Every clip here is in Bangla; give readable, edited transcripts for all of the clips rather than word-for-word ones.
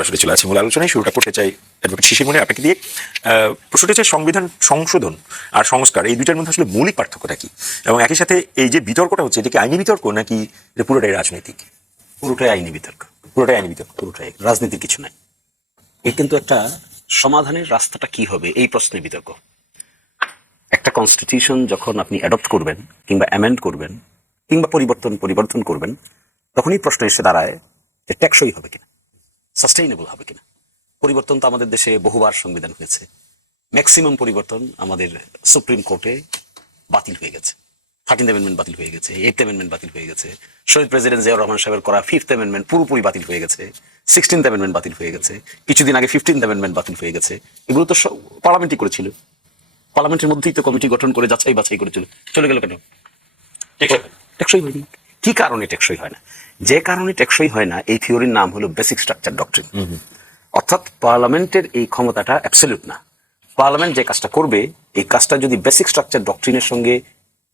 সরাসরি চলে আসছে মূল আলোচনায়। শুরুটা করতে চাই অ্যাডভোকেট শিশির মনি আপনাকে দিয়ে। প্রশ্নটা হচ্ছে সংবিধান সংশোধন আর সংস্কার এই দুইটার মধ্যে আসলে মৌলিক পার্থক্যটা কি, এবং একই সাথে এই যে বিতর্কটা হচ্ছে এটা কি আইনি বিতর্ক নাকি এটা পুরোটাই রাজনৈতিক? পুরোটাই আইনি বিতর্ক, পুরোটাই আইনি বিতর্ক, পুরোটাই, রাজনীতির কিছু নাই। এ কিন্তু একটা সমাধানের রাস্তাটা কি হবে এই প্রশ্নে বিতর্ক। একটা কনস্টিটিউশন যখন আপনি অ্যাডপ্ট করবেন কিংবা অ্যামেন্ড করবেন কিংবা পরিবর্তন করবেন, তখনই প্রশ্ন এসে দাঁড়ায় যে টেকসই হবে কিনা, সাস্টেইনেবল হবে কিনা। পরিবর্তন তো আমাদের দেশে বহুবার সংবিধান হয়েছে, ম্যাক্সিমাম পরিবর্তন আমাদের সুপ্রিম কোর্টে বাতিল হয়ে গেছে। 13th অ্যামেন্ডমেন্ট বাতিল হয়ে গেছে, 8th অ্যামেন্ডমেন্ট বাতিল হয়ে গেছে, শহীদ প্রেসিডেন্ট জিয়াউর রহমান সাহেবের করা 5th অ্যামেন্ডমেন্ট পুরোপুরি বাতিল হয়ে গেছে, 16th অ্যামেন্ডমেন্ট বাতিল হয়ে গেছে, কিছুদিন আগে 15th অ্যামেন্ডমেন্ট বাতিল হয়ে গেছে। এগুলো তো সব পার্লামেন্টই করেছিল, পার্লামেন্টের মধ্যেই তো কমিটি গঠন করে যাচাই বাছাই করেছিল, চলে গেল কেন? টেকসই হয়নি। কি কারণে টেকসই হয় না? যে কারণে টেকসই হয় না এই থিওরির নাম হলো বেসিক স্ট্রাকচার ডক্ট্রিন। অর্থাৎ পার্লামেন্টের এই ক্ষমতাটা অ্যাবসলিউট না। পার্লামেন্ট যে কাজটা করবে এই কাজটা যদি বেসিক স্ট্রাকচার ডক্ট্রিনের সঙ্গে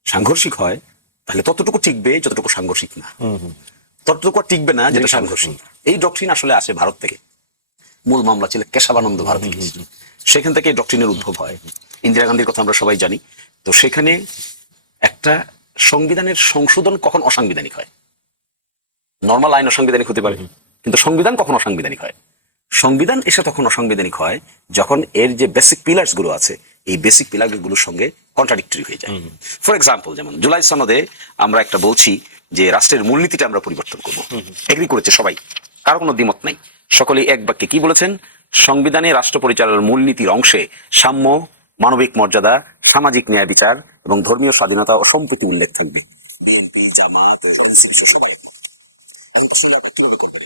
সাংঘর্ষিক হয় তাহলে ততটুকু টিকবে যতটুকু সাংঘর্ষিক না, ততটুকু টিকবে না যেটা সাংঘর্ষিক। এই ডক্ট্রিন আসলে আসে ভারত থেকে। মূল মামলা ছিল কেশবানন্দ ভারতী, সেখান থেকে এই ডক্ট্রিনের উদ্ভব হয়। ইন্দিরা গান্ধীর কথা আমরা সবাই জানি। তো সেখানে একটা সংবিধানের সংশোধন কখন অসাংবিধানিক হয়? নর্মাল আইন অসাংবিধানিক হতে পারে, কিন্তু সংবিধান কখন অসাংবিধানিক হয়? সংবিধান এসে তখন অসাংবিধানিক হয় যখন এর যে বেসিক পিলার্স গুলো আছে এই বেসিক পিলার গুলোর সঙ্গে কন্ট্রাডিক্টরি হয়ে যায়। ফর এক্সাম্পল, যেমন জুলাই সনদে আমরা একটা বলছি যে রাষ্ট্রের মূলনীতিটা আমরা পরিবর্তন করবো, এগ্রি করেছে সবাই, কারো কোনো দ্বিমত নাই, সকলেই এক বাক্যে কি বলেছেন? সংবিধানে রাষ্ট্র পরিচালনার মূলনীতির অংশে সাম্য, মানবিক মর্যাদা, সামাজিক ন্যায় বিচার এবং ধর্মীয় স্বাধীনতা ও সম্প্রীতি উল্লেখ থাকবে। বিএনপি, জামাত, সবাই এখন সেটা কিভাবে করবে?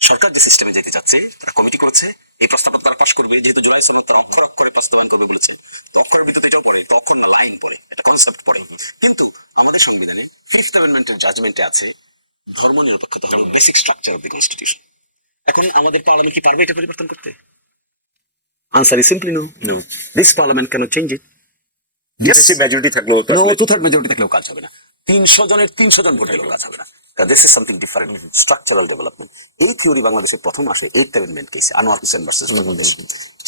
সরকার যে সিস্টেমে যেতে চাচ্ছে কমিটি করেছে, এই প্রস্তাবটা তারা পাশ করবে, যেহেতু জুলাই সনদ তারা অক্ষর অক্ষরে বাস্তবায়ন করবে বলেছে। তো অক্ষরের ভিত্তিতে এটাও পড়ে, তো অক্ষর না লাইন পড়ে, একটা কনসেপ্ট পড়ে। কিন্তু আমাদের সংবিধানে 5th অ্যামেন্ডমেন্টের জাজমেন্টে আছে ধর্ম নিরপেক্ষতা হলো basic structure of the constitution. এখন আমাদের পার্লামেন্ট কি পারবে এটা পরিবর্তন করতে? Answer is simply no. No, this parliament cannot change it. Majority থাকলেও নো, 2/3 মেজরিটি থাকলেও কাজ হবে না, 300 জনের 300 জন ভোট হলেও কাজ হবে না। This is something different, structural development. এই থিওরি বাংলাদেশের প্রথম আসে 8th অ্যামেন্ডমেন্ট কেসে, আনোয়ার হোসেন ভার্সেস বাংলাদেশ।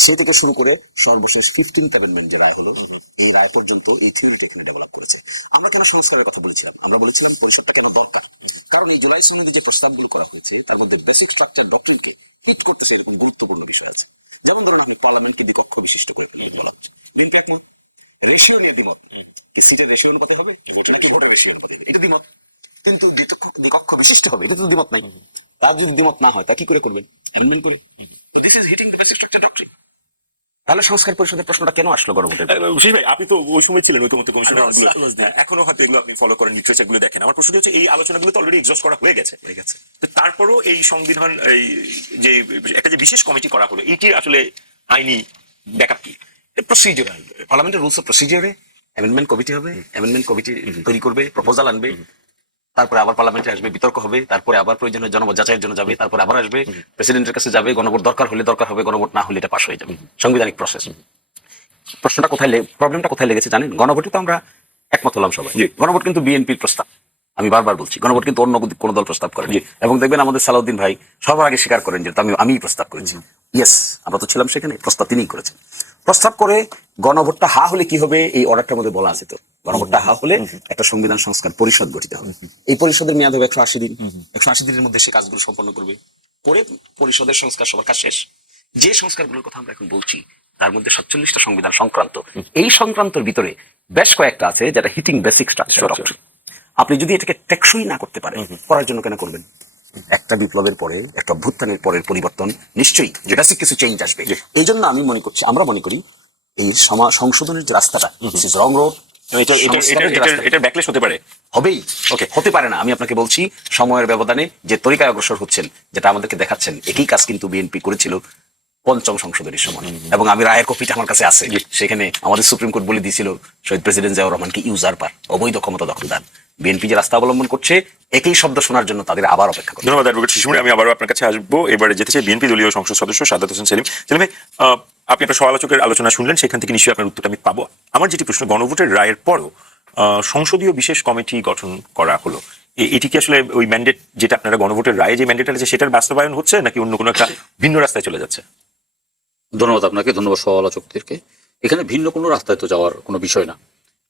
সে থেকে শুরু করে সর্বশেষ 15th অ্যামেন্ডমেন্ট যে রায় হলো, এই রায় পর্যন্ত এই থিওরিটা এখানে ডেভেলপ করেছে। আমরা কেন সংস্কারের কথা বলেছিলাম? আমরা বলেছিলাম পরিষদটা কেন দরকার, কারণ এই জুলাই সনদে যে প্রস্তাবগুলো করা হয়েছে তার মধ্যে বেসিক স্ট্রাকচার ডক্ট্রিনকে ফিট করতেছে এরকম গুরুত্বপূর্ণ বিষয় আছে। যেমন ধরুন আপনি পার্লামেন্টকে দ্বিকক্ষ বিশিষ্ট করে বলা হচ্ছে, রেশিও নিয়ে দ্বিমত, সিটের রেশিও অনুপাতে হবে, ভোটের রেশিও অনুপাতে, এটা দ্বিমত। কিন্তু দ্বিকক্ষ বিশিষ্ট হবে, এটা তো দ্বিমত নাই। তার যদি দ্বিমত না হয় তা কি করে করবেন? তাহলে সংস্কার পরিষদের প্রশ্নটা কেন আসলো গণভোটের? ভাই আপনি তো ওই সময় ছিলেন ঐকমত্য কমিশনের, এখনো হয়তো এগুলো আপনি ফলো করেন, লিটারেচার গুলো দেখেন। আমার প্রশ্ন হচ্ছে এই আলোচনাগুলো তো অলরেডি এক্সস্ট করা হয়ে গেছে, তো তারপরও এই সংবিধান এই যে একটা যে বিশেষ কমিটি করা হলো এটির আসলে আইনি ব্যাকআপ কি? প্রসিডিউরাল, পার্লামেন্টের রুলস অফ প্রসিডিউরে অ্যামেন্ডমেন্ট কমিটি হবে, অ্যামেন্ডমেন্ট কমিটি তৈরি করবে, প্রপোজাল আনবে, তারপরে আবার পার্লামেন্টে আসবে, বিতর্ক হবে, তারপরে আবার প্রয়োজনে জনমত যাচাইয়ের জন্য যাবে, তারপরে আবার আসবে, প্রেসিডেন্টের কাছে যাবে, গণভোট দরকার হলে দরকার হবে, গণভোট না হলে এটা পাস হয়ে যাবে, সাংবিধানিক প্রসেস। প্রশ্নটা কোথায়, প্রবলেমটা কোথায় লেগেছে জানেন? গণভোটে তো আমরা একমত হলাম সবাই, গণভোট কিন্তু বিএনপির প্রস্তাব, আমি বারবার বলছি গণভোট কিন্তু অন্য কোনো দল প্রস্তাব করেনি। এবং দেখবেন আমাদের সালাউদ্দিন ভাই সবার আগে স্বীকার করেন যে আমি প্রস্তাব করেছি। ইয়েস, আমরা তো ছিলাম সেখানে, প্রস্তাব তিনিই করেছেন। প্রস্তাব করে গণভোটটা হা হলে কি হবে এই অর্ডারটার মধ্যে বলা আছে, তো গণভোটটা হা হলে একটা সংবিধান সংস্কার পরিষদ গঠিত হবে। এই পরিষদের মেয়াদ হবে 180 দিন। 180 দিনের মধ্যে সে কাজগুলো সম্পন্ন করবে, করে পরিষদের সংস্কার সবার কাজ শেষ। যে সংস্কারগুলোর কথা আমরা এখন বলছি তার মধ্যে 47টা সংবিধান সংক্রান্ত, এই সংক্রান্তর ভিতরে বেশ কয়েকটা আছে যেটা হিটিং বেসিক স্ট্রাকচার ডক্ট্রিন। আপনি যদি এটাকে টেকসই না করতে পারেন, করার জন্য কেন করবেন? একটা বিপ্লবের পরে, একটা অভ্যুত্থানের পরের পরিবর্তন নিশ্চয়ই যে বেসিক কিছু চেঞ্জ আসবে। এই জন্য আমি মনে করছি, আমরা মনে করি এই সংশোধনের যে রাস্তাটা, রং রোড, এটা ব্যাকলেশ হতে পারে, হবেই। ওকে, হতে পারে না, আমি আপনাকে বলছি সময়ের ব্যবধানে যে তরিকায় অগ্রসর হচ্ছেন, যেটা আমাদেরকে দেখাচ্ছেন, একই কাজ কিন্তু বিএনপি করেছিল 5ম সংশোধনীর সময়, এবং আমি রায়ের কপিটা আমার কাছে আছে। সেখানে আমাদের সুপ্রিম কোর্ট বলে দিয়েছিল শহীদ প্রেসিডেন্ট জিয়াউর রহমানকে ইউজারপার, অবৈধ ক্ষমতা দখলদার। বিএনপি যে রাস্তা অবলম্বন করছে একই শব্দ শোনার জন্য তাদের আবার অপেক্ষা করতে। ধন্যবাদ অ্যাডভোকেট শিশির মনি। আমি আবারও আপনার কাছে আসবো, এবারে যেতে চাই বিএনপি দলীয় সংসদ সদস্য সাদ্দাত হোসেন সেলিম। সেলিম ভাই, আপনি একটা সমালোচকের আলোচনা শুনলেন, সেখান থেকে নিশ্চয়ই আপনার উত্তরটা আমি পাবো। আমার যেটি প্রশ্ন, গণভোটের রায়ের পরও সংসদীয় বিশেষ কমিটি গঠন করা হলো, এটি কি আসলে ওই ম্যান্ডেট যেটা আপনারা গণভোটের রায়ে যে ম্যান্ডেট আছে সেটার বাস্তবায়ন হচ্ছে নাকি অন্য কোনো একটা ভিন্ন রাস্তায় চলে যাচ্ছে? ধন্যবাদ আপনাকে, ধন্যবাদ সহ আলোচকদেরকে। এখানে ভিন্ন কোনো রাস্তায় তো যাওয়ার কোনো বিষয় না।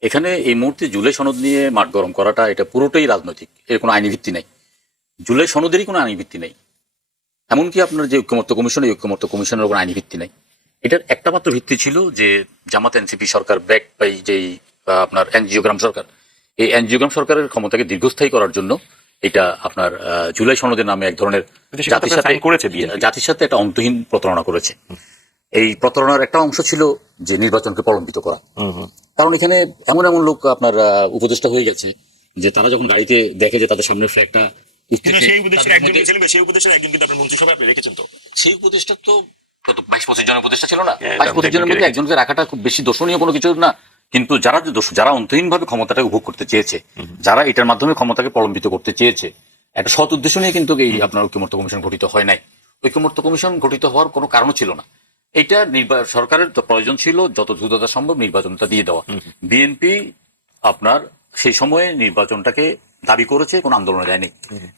এখানে এই মুহূর্তে জুলাই সনদ নিয়ে মাঠ গরম করাটা এটা পুরোটাই রাজনৈতিক, এর কোনো আইনি ভিত্তি নেই। জুলাই সনদেরই কোনো আইনি ভিত্তি নেই। এমনকি আপনার যে ঐক্যমত্য কমিশন, এই ঐক্যমত্য কমিশনের কোনো আইনি ভিত্তি নেই। এটার একটা মাত্র ভিত্তি ছিল যে জামাত এনসিপি সরকার ব্যাক বাই যেই আপনার এনজিওগ্রাম সরকার, এই এনজিওগ্রাম সরকারের ক্ষমতাকে দীর্ঘস্থায়ী করার জন্য এটা আপনার জুলাই সনদের নামে এক ধরনের কিন্তু সেটা তো জাতির সাথে sign করেছে BNP জাতির সাথে একটা অন্তহীন প্রতারণা করেছে। এই প্রতারণার একটা অংশ ছিল যে নির্বাচনকে প্রলম্বিত করা। কারণ এখানে এমন এমন লোক আপনার উপদেষ্টা হয়ে গেছে যে তারা যখন গাড়িতে দেখে যে তাদের সামনের ফ্ল্যাগটা সেই উপদেষ্টার একজন ছিলেন, সেই উপদেষ্টার একজন কিন্তু আপনার মন্ত্রিসভায় আপনি রেখেছেন। তো সেই উপদেষ্টা তো কত 22-25 জনের উপদেষ্টা ছিল না? হ্যাঁ, 22-25 জনের মধ্যে একজনকে রাখাটা খুব বেশি দোষণীয় কোনো কিছু না। কিন্তু যারা অন্তহীন ভাবে ক্ষমতাটাকে উপভোগ করতে চেয়েছে, যারা এটার মাধ্যমে ক্ষমতাকে প্রলম্বিত করতে চেয়েছে, একটা সৎ উদ্দেশ্য নিয়ে কিন্তু এই আপনার ঐক্যমত্য কমিশন গঠিত হয় নাই। ঐক্যমত্য কমিশন গঠিত হওয়ার কোনো কারণও ছিল না। এটা সরকারের তো প্রয়োজন ছিল যত দ্রুততা সম্ভব নির্বাচনটা দিয়ে দেওয়া। বিএনপি আপনার সেই সময়ে নির্বাচনটাকে দাবি করেছে, কোনো আন্দোলনে যায়নি।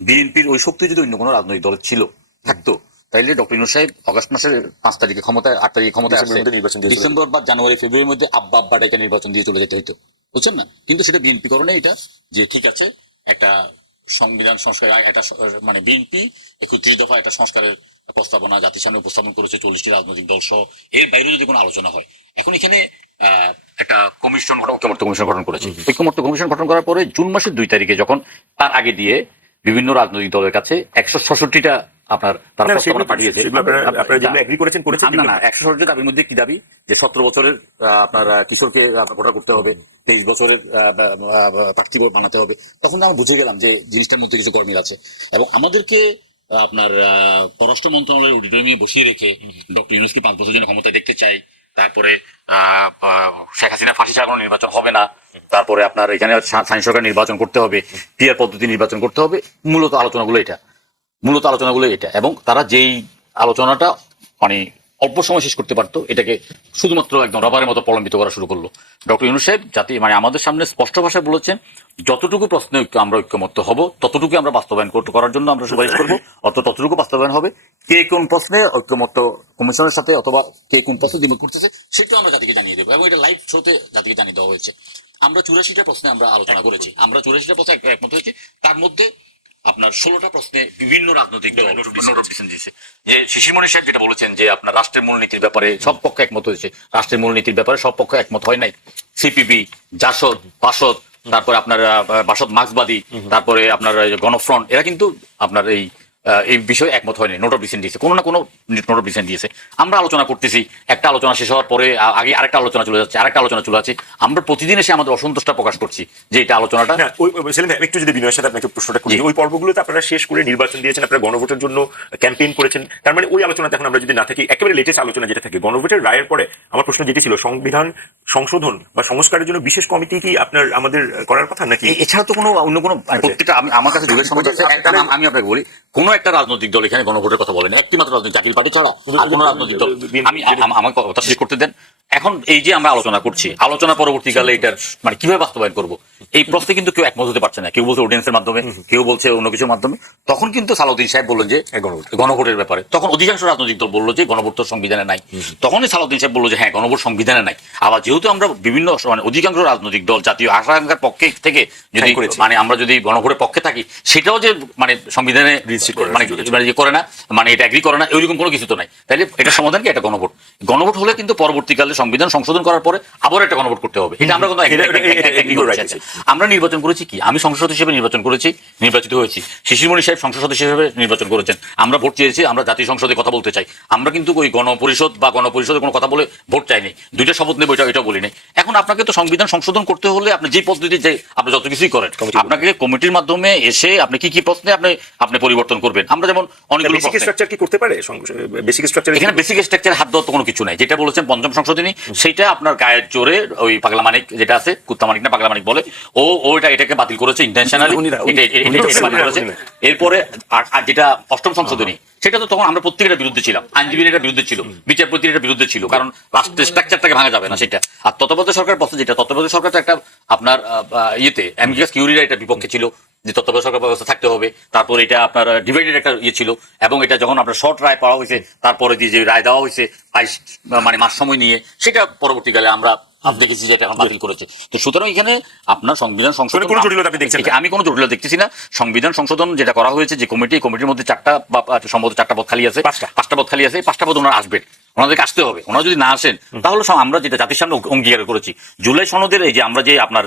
বিএনপির ওই শক্তি যদি অন্য কোনো রাজনৈতিক দলের ছিল থাকতো, তাইলে ডক্টর ইউনূস সাহেব অগস্ট মাসের 5 তারিখে ক্ষমতায়, 8 তারিখে ক্ষমতায় আসছে, ডিসেম্বর বা জানুয়ারি ফেব্রুয়ারির মধ্যে আব্বা ডাইকা নির্বাচন দিয়ে চলে যেতে হইতো, বুঝছেন না? কিন্তু সেটা বিএনপি করে নাই। এটা যে ঠিক আছে একটা সংবিধান সংস্কার, একটা মানে বিএনপি 31 দফা একটা সংস্কারের প্রস্তাবনা জাতির সামনে উপস্থাপন করেছে 40টি রাজনৈতিক দল সহ। এর বাইরে যদি কোনো আলোচনা হয়, এখন এখানে একটা কমিশন, ঐক্যমত্য কমিশন গঠন করেছে। ঐক্যমত্য কমিশন গঠন করার পরে জুন মাসের 2 তারিখে যখন তার আগে দিয়ে বিভিন্ন রাজনৈতিক দলের কাছে 166টা আপনার তারা প্রস্তাবনা পাঠিয়েছে। আপনারা যেগুলো এগ্রি করেছেন না 166টা দাবির মধ্যে কি দাবি? যে 17 বছরের আপনার কিশোরকে ভোটার করতে হবে, 23 বছরের প্রার্থী বানাতে হবে। তখন আমরা বুঝে গেলাম যে জিনিসটার মধ্যে কিছু গরমিল আছে। এবং আমাদেরকে আপনার পররাষ্ট্র মন্ত্রণালয়ের অডিটোরিয়ামে বসিয়ে রেখে ডক্টর ইউনূসকে 5 বছর জন্য ক্ষমতায় দেখতে চাই, তারপরে শেখ হাসিনা ফাঁসি ছাড়া কোনো নির্বাচন হবে না, তারপরে আপনার এখানে স্থানীয় সরকার নির্বাচন করতে হবে, পিয়ার পদ্ধতি নির্বাচন করতে হবে। মূলত আলোচনাগুলো এটা। এবং তারা যেই আলোচনাটা মানে অল্প সময় শেষ করতে পারতো, এটাকে শুধুমাত্র একদম রবারের মতো প্রলম্বিত করা শুরু করলো। ডক্টর ইউনূস সাহেব মানে আমাদের সামনে স্পষ্ট ভাষায় বলেছেন, যতটুকু প্রশ্নে আমরা ঐক্যমত্য হব ততটুকু আমরা বাস্তবায়ন করার জন্য আমরা সুপারিশ করবো, ততটুকু বাস্তবায়ন হবে। কে কোন প্রশ্নে ঐক্যমত্য কমিশনের সাথে অথবা কে কোন প্রশ্নে দ্বিমত করতেছে সেটাও আমরা জাতিকে জানিয়ে দেবো। এবং এটা লাইভ শোতে জাতিকে জানিয়ে দেওয়া হয়েছে। আমরা 84টা প্রশ্নে আমরা আলোচনা করেছি, আমরা 84টা প্রশ্নে একমত হয়েছি। তার মধ্যে আপনার 16টা প্রশ্নে বিভিন্ন রাজনৈতিক দল নোট ডিসিশন দিয়েছে। যে শিশিরমণি সাহেব যেটা বলেছেন যে আপনার রাষ্ট্রের মূলনীতির ব্যাপারে সব পক্ষ একমত হয়েছে, রাষ্ট্রের মূলনীতির ব্যাপারে সব পক্ষ একমত হয় নাই। সিপিবি, জাসদ, বাসদ, তারপরে আপনার বাসদ মার্ক্সবাদী, তারপরে আপনার গণফ্রন্ট, এরা কিন্তু আপনার এই বিষয়ে একমত হয়নি, নোট অফ ডিসেন্ট দিয়েছে, কোনো না কোনো নোট অফ ডিসেন্ট দিয়েছে। আমরা আলোচনা করতেছি, একটা আলোচনা শেষ হওয়ার পরে আগে আরেকটা আলোচনা চলে যাচ্ছে, আমরা প্রতিদিন এসে আমাদের অসন্তোষটা প্রকাশ করছি যে এটা আলোচনাটা। সেলিম ভাই, একটু যদি বিনয়ের সাথে আপনাকে প্রশ্নটা করি, ওই পর্বগুলোতে আপনারা শেষ করে নির্বাচন দিয়েছেন, আপনারা গণভোটের জন্য ক্যাম্পেইন করেছেন, তার মানে ওই আলোচনাতে এখন আমরা যদি না থাকি, একেবারে লেটেস্ট আলোচনা যেটা থাকে গণভোটের রায়ের পরে, আমার প্রশ্ন যেটি ছিল সংবিধান সংশোধন বা সংস্কারের জন্য বিশেষ কমিটি কি আমাদের করার কথা নাকি এছাড়া তো কোনো অন্য কোনো প্রত্যেকটা আমার কাছে যুগের সময় আমি আপনাকে বলি, কোনো একটা রাজনৈতিক দল এখানে গণভোটের কথা বলে না, একটি মাত্র রাজনৈতিক জাতীয় পার্টি ছাড়া আর কোনো রাজনৈতিক দল। আমি আমাকে কথা শেষ করতে দেন। এখন এই যে আমরা আলোচনা করছি, আলোচনা পরবর্তীকালে এটার মানে কিভাবে বাস্তবায়ন করবো এই প্রশ্নে কিন্তু কেউ একমত হতে পারছে না। কেউ বলছে অডিয়েন্সের মাধ্যমে, কেউ বলছে অন্য কিছুর মাধ্যমে। তখন কিন্তু সালাউদ্দিন সাহেব বললেন যে গণভোটের ব্যাপারে, তখন অধিকাংশ রাজনৈতিক দল বললো যে গণভোট তো সংবিধানে নাই। তখনই সালাউদ্দিন সাহেব বললো যে হ্যাঁ গণভোট সংবিধানে নাই। আবার যেহেতু আমরা বিভিন্ন মানে অধিকাংশ রাজনৈতিক দল জাতীয় আকাঙ্ক্ষার পক্ষে থেকে যদি মানে আমরা যদি গণভোটের পক্ষে থাকি, সেটাও যে মানে সংবিধানে মানে করে না, মানে এটা এগ্রি করে না, এরকম কোনো কিছু তো নাই। তাইলে এটা সমাধান কি? এটা গণভোট হলে কিন্তু পরবর্তীকালে সংবিধান সংশোধন করার পরে আবার একটা গণভোট করতে হবে। এটা আমরা আমরা নির্বাচন করেছি কি, আমি সংসদ সদস্য হিসেবে নির্বাচন করেছি, নির্বাচিত হয়েছি। শিশিরমণি সাহেব সংসদ সদস্য হিসেবে নির্বাচন করেছেন। আমরা ভোট চেয়েছি, আমরা জাতীয় সংসদে কথা বলতে চাই। আমরা কিন্তু ওই গণপরিষদে কোনো কথা বলে ভোট চাইনি, দুইটা শপথ নেব এটাও বলি নাই। এখন আপনাকে তো সংবিধান সংশোধন করতে হলে আপনি যে পদ্ধতি যে আপনি যত কিছুই করেন, আপনাকে কমিটির মাধ্যমে এসে আপনি কি প্রশ্নে আপনি পরিবর্তন করবেন। আমরা যেমন অনেকগুলো স্ট্রাকচার কি করতে পারে, বেসিক স্ট্রাকচার, এখানে বেসিক স্ট্রাকচার হাত দেওয়ার তো কোনো কিছু নাই। যেটা বলেছেন পঞ্চম সংশোধনী, সেটা আপনার গায়ের জোরে ওই পাগলা মানিক যেটা আছে, কুত্তা মানিক না পাগলা মানিক বলে, এটাকে বাতিল করেছে ইন্টেনশনালি, এরপরে আর যেটা অষ্টম সংশোধনী, সেটা তো তখন আমরা প্রত্যেকের বিরুদ্ধে ছিলাম, আইনজীবীরা বিরুদ্ধে ছিল, বিচারপতিরা বিরুদ্ধে ছিল, কারণ রাষ্ট্রের স্ট্রাকচারটাকে ভাঙা যাবে না সেটা। আর তত্ত্বাবধায়ক সরকার পথে যেটা, তত্ত্বাবধায়ক সরকারটা একটা আপনার ইয়েতে অ্যামিকাস কিউরিরা এটা বিপক্ষে ছিল যে তত্ত্বাবধায়ক সরকার ব্যবস্থা থাকতে হবে। তারপর এটা আপনার ডিভাইডেড একটা ইয়ে ছিল, এবং এটা যখন আপনার শর্ট রায় পাওয়া হয়েছে তারপরে দিয়ে যে রায় দেওয়া হয়েছে 22 মানে মাস সময় নিয়ে, সেটা পরবর্তীকালে আমরা দেখেছি যে এটা এখন বাতিল করেছে। তো সুতরাং এখানে আপনার সংবিধান সংশোধন, কোনো জটিলতা আপনি দেখছেন না? আমি কোনো জটিলতা দেখতেছি না। সংবিধান সংশোধন যেটা করা হয়েছে, যে কমিটির মধ্যে 4টা বা সম্ভবত 4টা পদ খালি আছে, 5টা পদ খালি আছে, 5টা পদ ওনারা আসবেন, ওনাদেরকে আসতে হবে। ওনারা যদি না আসেন তাহলে আমরা যেটা জাতির সামনে অঙ্গীকার করেছি জুলাই সনদের, এই যে আমরা যে আপনার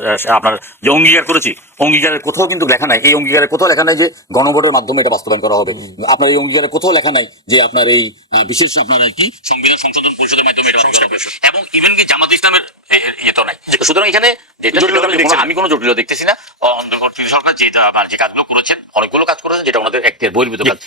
যে অঙ্গীকার করেছি, অঙ্গীকারের কোথাও কিন্তু লেখা নাই, এই অঙ্গীকারের কোথাও লেখা নাই যে গণভোটের মাধ্যমে এটা বাস্তবায়ন করা হবে। আপনার এই অঙ্গীকারের কোথাও লেখা নাই যে আপনার এই বিশেষ আপনার কি সংবিধান সংশোধন পরিষদের মাধ্যমে এটা বাস্তবায়ন হবে, এবং ইভেন কি জামাত ইসলামের তো নাই। সুতরাং এখানে যেটা আমি কোনো জটিলতা দেখতেছি না। অন্তর্বর্তী সরকার যে কাজগুলো করেছেন, অনেকগুলো কাজ করেছেন, যেটা ওনাদের এখতিয়ার বহির্ভূত কাজ।